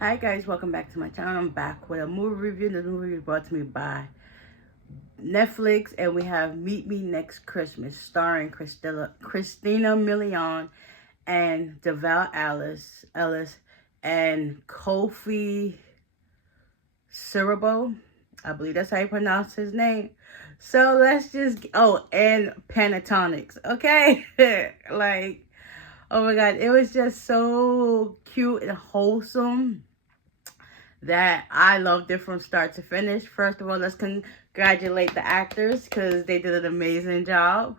Hi guys, welcome back to my channel. I'm back with a movie review. The movie is brought to me by Netflix, and we have Meet Me Next Christmas, starring Christina Milian and Deval Ellis and Kofi Siriboe. I believe that's how you pronounce his name. So let's just and Pentatonics, okay? Like, oh my god, it was just so cute and wholesome that I loved it from start to finish. First of all, let's congratulate the actors because they did an amazing job.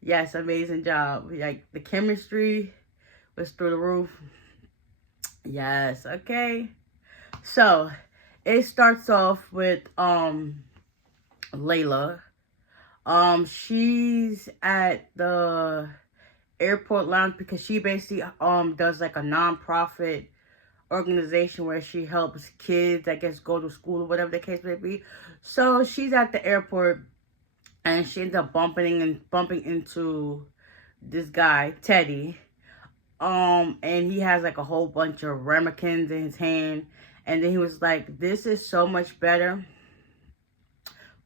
Yes, amazing job. Like, the chemistry was through the roof. Yes, okay. So it starts off with Layla. She's at the airport lounge because she basically does like a nonprofit organization where she helps kids, I guess, go to school or whatever the case may be. So she's at the airport and she ends up bumping into this guy, Teddy. And he has like a whole bunch of ramekins in his hand. And then he was like, "This is so much better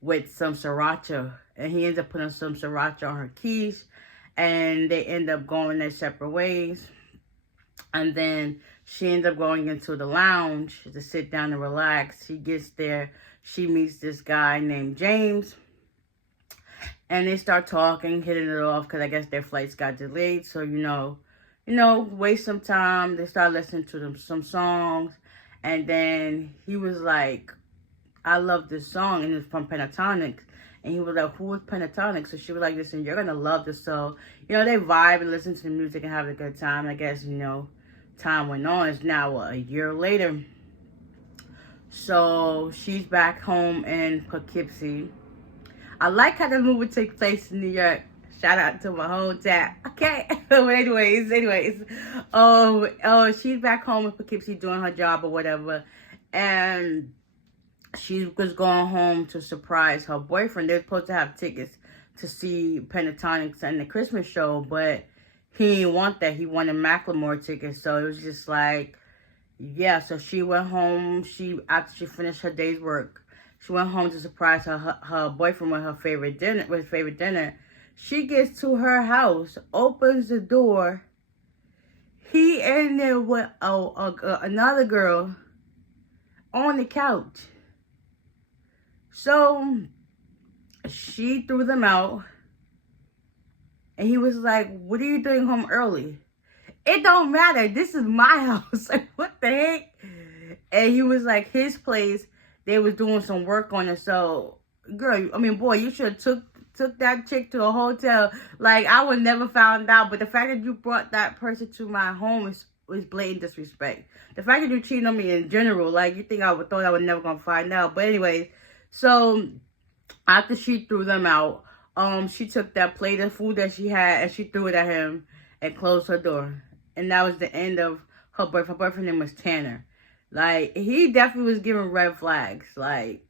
with some sriracha." And he ends up putting some sriracha on her keys. And they end up going their separate ways. And then she ends up going into the lounge to sit down and relax. She gets there. She meets this guy named James. And they start talking, hitting it off because I guess their flights got delayed. So, waste some time. They start listening to some songs. And then he was like, "I love this song." And it's from Pentatonics. And he was like, "Who is Pentatonics?" So she was like, "Listen, you're going to love this." So, they vibe and listen to the music and have a good time. I guess, time went on. It's now a year later. So she's back home in Poughkeepsie. I like how the movie took place in New York. Shout out to my whole tap. Okay. But anyways. She's back home in Poughkeepsie doing her job or whatever. And she was going home to surprise her boyfriend. They're supposed to have tickets to see Pentatonics and the Christmas show, but he didn't want that. He wanted Macklemore tickets. So it was just like, yeah. So she went home. After she finished her day's work, she went home to surprise her boyfriend with her favorite dinner. She gets to her house, opens the door. He in there with another girl on the couch. So she threw them out. And he was like, "What are you doing home early?" "It don't matter. This is my house." Like, what the heck? And he was like, his place, they was doing some work on it. So, girl, boy, you should have took that chick to a hotel. Like, I would never found out. But the fact that you brought that person to my home is blatant disrespect. The fact that you cheating on me in general, like, you think thought I would never gonna find out. But anyways, so after she threw them out, she took that plate of food that she had and she threw it at him and closed her door. And that was the end of her boyfriend. Her boyfriend's name was Tanner. Like, he definitely was giving red flags. Like,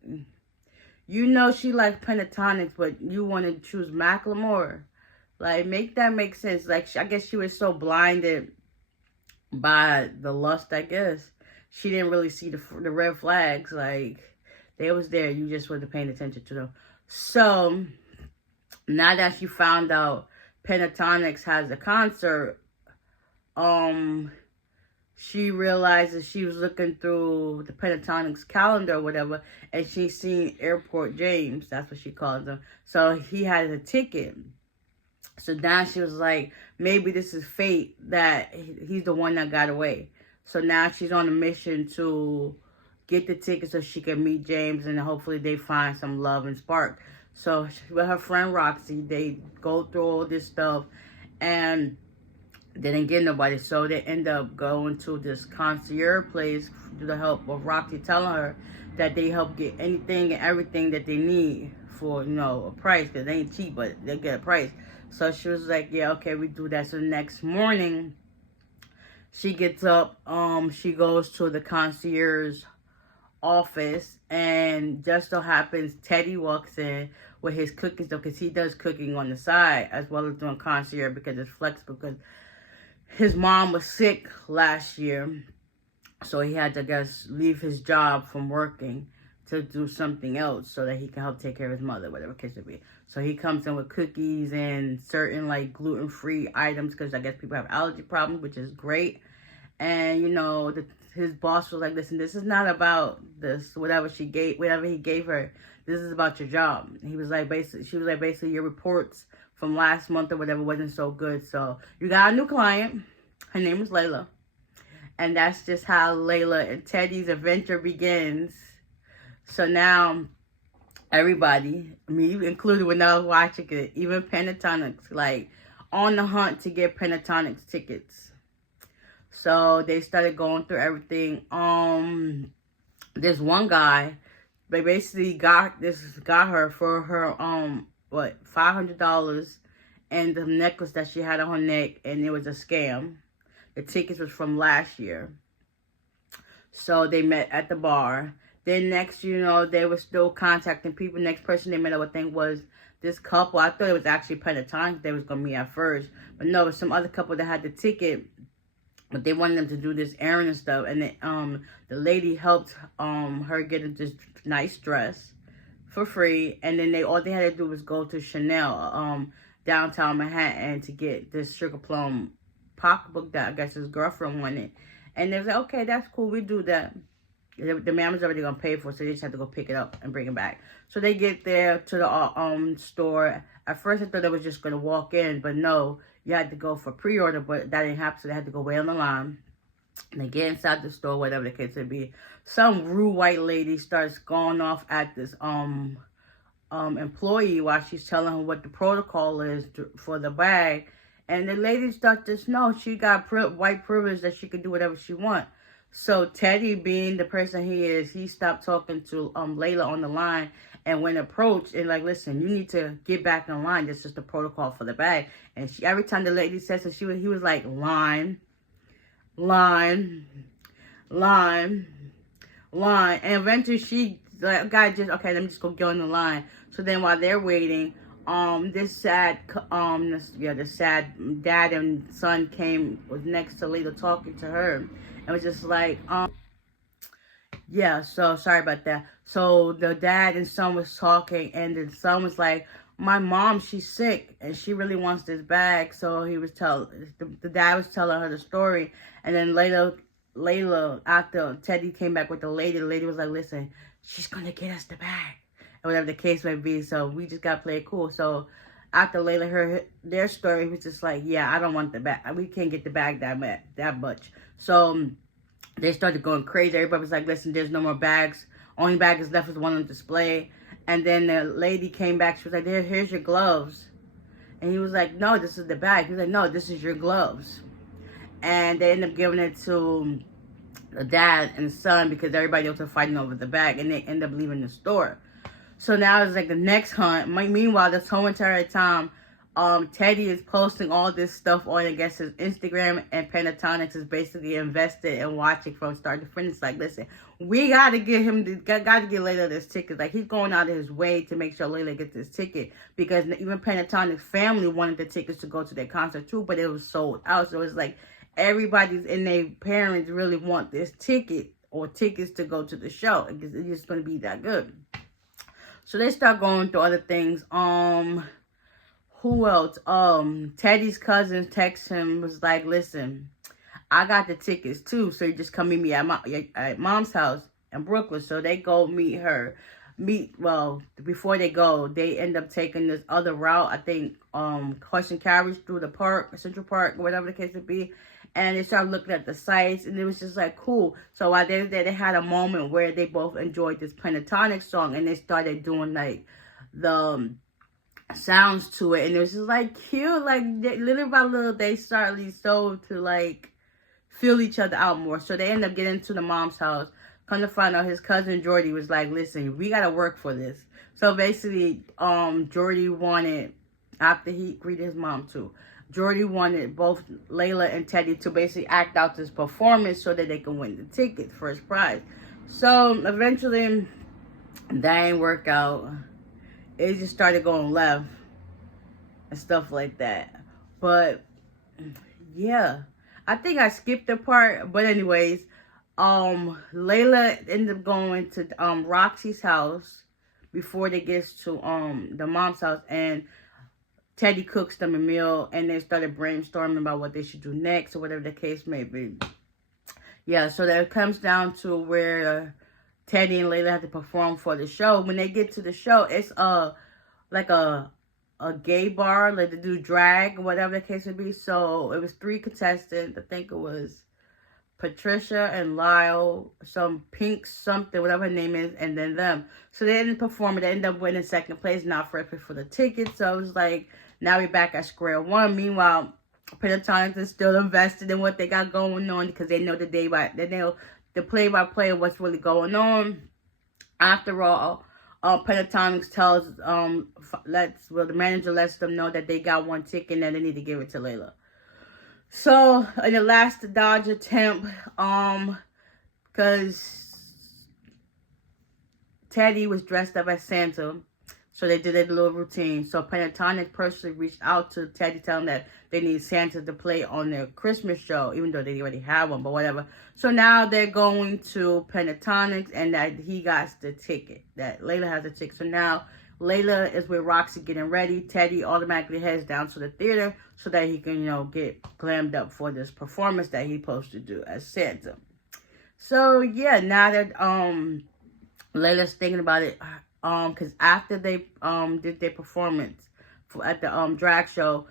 she likes Pentatonics, but you want to choose Macklemore. Like, make that make sense. Like, I guess she was so blinded by the lust, I guess. She didn't really see the red flags. Like, they was there. You just wasn't paying attention to them. So, now that she found out Pentatonics has a concert, she realizes she was looking through the Pentatonics calendar or whatever, and she seen Airport James. That's what she calls him. So he had a ticket. So now she was like, maybe this is fate that he's the one that got away. So now she's on a mission to get the ticket so she can meet James and hopefully they find some love and spark. So with her friend Roxy, they go through all this stuff and they didn't get nobody. So they end up going to this concierge place with the help of Roxy telling her that they help get anything and everything that they need for, a price. Because they ain't cheap, but they get a price. So she was like, yeah, okay, we do that. So the next morning, she gets up, she goes to the concierge office, and just so happens Teddy walks in with his cooking stuff because he does cooking on the side as well as doing concierge because it's flexible because his mom was sick last year. So he had to, I guess, leave his job from working to do something else so that he can help take care of his mother, whatever the case may be. So he comes in with cookies and certain like gluten-free items because I guess people have allergy problems, which is great. And you know, his boss was like, "Listen, this is not about this whatever he gave her. This is about your job." And he was like, she was like, basically, your reports from last month or whatever wasn't so good. So you got a new client. Her name is Layla. And that's just how Layla and Teddy's adventure begins. So now, everybody, me included when I was watching it, even Pentatonix, like, on the hunt to get Pentatonix tickets. So they started going through everything. There's one guy, they basically got her for her, $500 and the necklace that she had on her neck, and it was a scam. The tickets was from last year. So they met at the bar. Then next, you know, they were still contacting people. Next person they met, I would think, was this couple. I thought it was actually Pentatonix they was going to meet at first. But no, it was some other couple that had the ticket. But they wanted them to do this errand and stuff. And the lady helped her get this nice dress for free. And then all they had to do was go to Chanel, downtown Manhattan, to get this sugar plum pocketbook that I guess his girlfriend wanted. And they was like, okay, that's cool, we do that. The man was already gonna pay for it, so they just had to go pick it up and bring it back. So they get there to the store. At first I thought they was just gonna walk in, but no, you had to go for pre-order, but that didn't happen, so they had to go wait on the line. And they get inside the store, whatever the case may be. Some rude white lady starts going off at this employee while she's telling her what the protocol is for the bag. And the lady started to know she got white privilege that she could do whatever she want. So Teddy, being the person he is, he stopped talking to Layla on the line and when approached and like, listen, you need to get back in line. This is the protocol for the bag. And every time the lady says so, he was like, line. And eventually guy just, okay, let me just go get on the line. So then while they're waiting, the sad dad and son was next to Layla talking to her. And was just like, yeah, so sorry about that. So the dad and son was talking, and the son was like, my mom, she's sick, and she really wants this bag. So the dad was telling her the story. And then Layla, after Teddy came back with the lady was like, listen, she's going to get us the bag. Whatever the case may be. So we just got to play it cool. So after Layla heard their story, he was just like, yeah, I don't want the bag. We can't get the bag that much. So they started going crazy. Everybody was like, listen, there's no more bags. Only bag is left is one on display. And then the lady came back. She was like, here's your gloves. And he was like, no, this is the bag. He was like, no, this is your gloves. And they ended up giving it to the dad and son because everybody else was fighting over the bag. And they ended up leaving the store. So now it's like the next hunt. Meanwhile, this whole entire time, Teddy is posting all this stuff on, I guess, his Instagram, and Pentatonix is basically invested in watching from start to finish. Like, listen, we gotta get Layla this ticket. Like, he's going out of his way to make sure Layla gets this ticket because even Pentatonix family wanted the tickets to go to their concert too, but it was sold out. So it's like everybody's and their parents really want this ticket or tickets to go to the show because it's just gonna be that good. So they start going through other things. Who else? Teddy's cousin texts him, was like, listen, I got the tickets too, so you just come meet me at mom's house in Brooklyn. So they go meet her. Before they go, they end up taking this other route. I think horse and carriage through the park, Central Park, whatever the case would be. And they started looking at the sites, and it was just like, cool. So while they were there, they had a moment where they both enjoyed this Pentatonix song, and they started doing like the sounds to it, and it was just like cute. Like little by little, they started to like feel each other out more. So they end up getting to the mom's house. Come to find out, his cousin Jordy was like, listen, we gotta work for this. So basically, Jordy wanted, after he greeted his mom too, Jordy wanted both Layla and Teddy to basically act out this performance so that they can win the ticket, first prize. So eventually, that ain't work out. It just started going left and stuff like that. But yeah, I think I skipped the part. But anyways, Layla ended up going to Roxy's house before they get to the mom's house, and Teddy cooks them a meal, and they started brainstorming about what they should do next or whatever the case may be. Yeah, so that comes down to where Teddy and Layla have to perform for the show. When they get to the show, it's like a gay bar, like they do drag, whatever the case may be. So it was 3 contestants. I think it was Patricia and Lyle, some Pink something, whatever her name is, and then them. So they ended up performing. They ended up winning 2nd place, not first place for the ticket. So it was like, now we're back at square one. Meanwhile, Pentatonix is still invested in what they got going on because they know the play-by-play of what's really going on. After all, Pentatonix tells the manager lets them know that they got 1 ticket and they need to give it to Layla. So in the last dodge attempt, because Teddy was dressed up as Santa, so they did a little routine. So Pentatonix personally reached out to Teddy, telling them that they need Santa to play on their Christmas show, even though they already have one, but whatever. So now they're going to Pentatonix, and that he got the ticket, that Layla has the ticket. So now Layla is with Roxy getting ready. Teddy automatically heads down to the theater so that he can, get glammed up for this performance that he's supposed to do as Santa. So yeah, now that Layla's thinking about it, because after they did their performance at the drag show,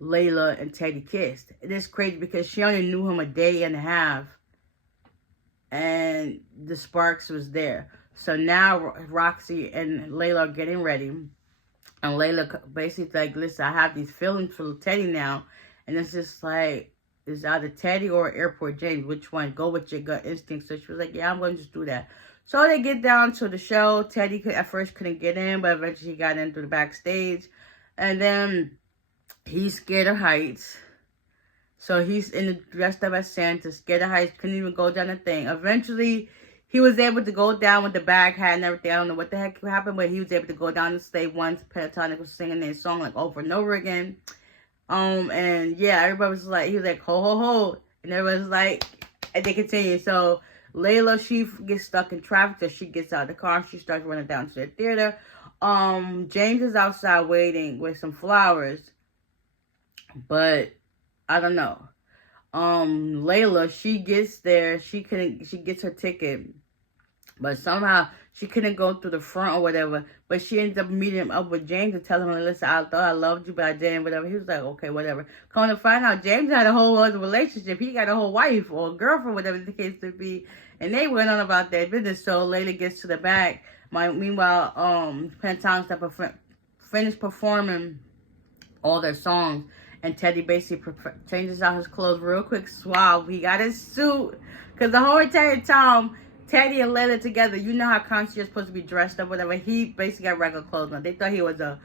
Layla and Teddy kissed. It is crazy because she only knew him a day and a half, and the sparks was there. So now Roxy and Layla are getting ready, and Layla basically like, listen, I have these feelings for Teddy now, and it's just like, it's either Teddy or Airport James. Which one? Go with your gut instinct. So she was like, yeah, I'm going to just do that. So they get down to the show. Teddy at first couldn't get in, but eventually he got in through the backstage. And then he's scared of heights. So he's dressed up as Santa, scared of heights, couldn't even go down the thing. Eventually, he was able to go down with the bag hat and everything. I don't know what the heck happened, but he was able to go down the stage once Pentatonix was singing their song like over and over again. And yeah, everybody was like, he was like, ho, ho, ho. And everybody was like, and they continue. So Layla, she gets stuck in traffic, so she gets out of the car and she starts running down to the theater. James is outside waiting with some flowers, but I don't know. Layla, she gets there, she gets her ticket, but somehow she couldn't go through the front or whatever, but she ends up meeting up with James and telling him, listen, I thought I loved you, but I didn't, whatever. He was like, okay, whatever. Come to find out, James had a whole other relationship. He got a whole wife or a girlfriend, whatever the case to be, and they went on about their business. So Layla gets to the back. Meanwhile, Pentatonix finished performing all their songs, and Teddy basically changes out his clothes real quick. Suave. He got his suit, because the whole entire time, Teddy and Layla together, you know how Constantine is supposed to be dressed up, whatever. He basically got regular clothes on. They thought he was a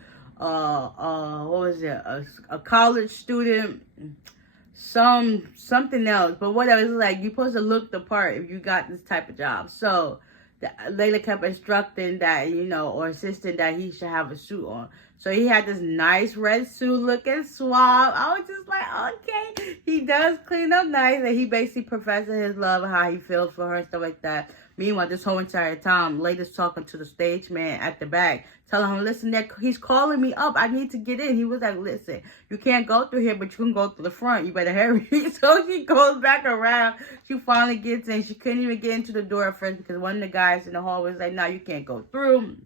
college student, something else, but whatever. It's like, you're supposed to look the part if you got this type of job. So Layla kept instructing that, or insisting that he should have a suit on. So he had this nice red suit looking suave. I was just like, okay. He does clean up nice, and he basically professes his love and how he feels for her and stuff like that. Meanwhile, this whole entire time, Layla's talking to the stage man at the back, telling him, listen, he's calling me up. I need to get in. He was like, listen, you can't go through here, but you can go through the front. You better hurry. So she goes back around. She finally gets in. She couldn't even get into the door at first because one of the guys in the hall was like, no, you can't go through.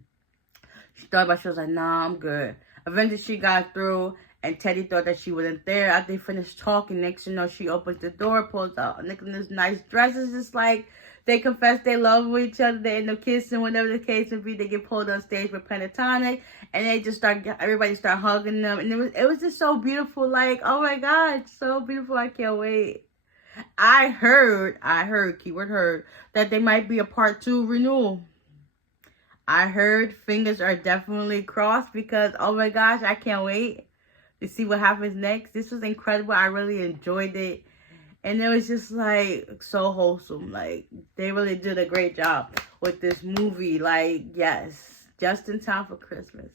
She was like, nah, I'm good. Eventually, she got through, and Teddy thought that she wasn't there. After they finished talking, next you know, she opens the door, pulls out Nicholas' nice dresses, just like they confess they love each other. They end up kissing, whatever the case may be. They get pulled on stage with Pentatonix, and they just everybody start hugging them, and it was just so beautiful. Like, oh my God, so beautiful! I can't wait. I heard, keyword heard, that there might be a part 2 renewal. I heard fingers are definitely crossed because, oh my gosh, I can't wait to see what happens next. This was incredible. I really enjoyed it. And it was just like so wholesome. Like, they really did a great job with this movie. Like, yes, just in time for Christmas.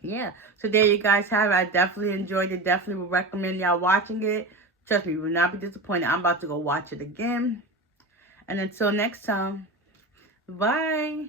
Yeah. So there you guys have it. I definitely enjoyed it. Definitely would recommend y'all watching it. Trust me, you will not be disappointed. I'm about to go watch it again. And until next time, bye.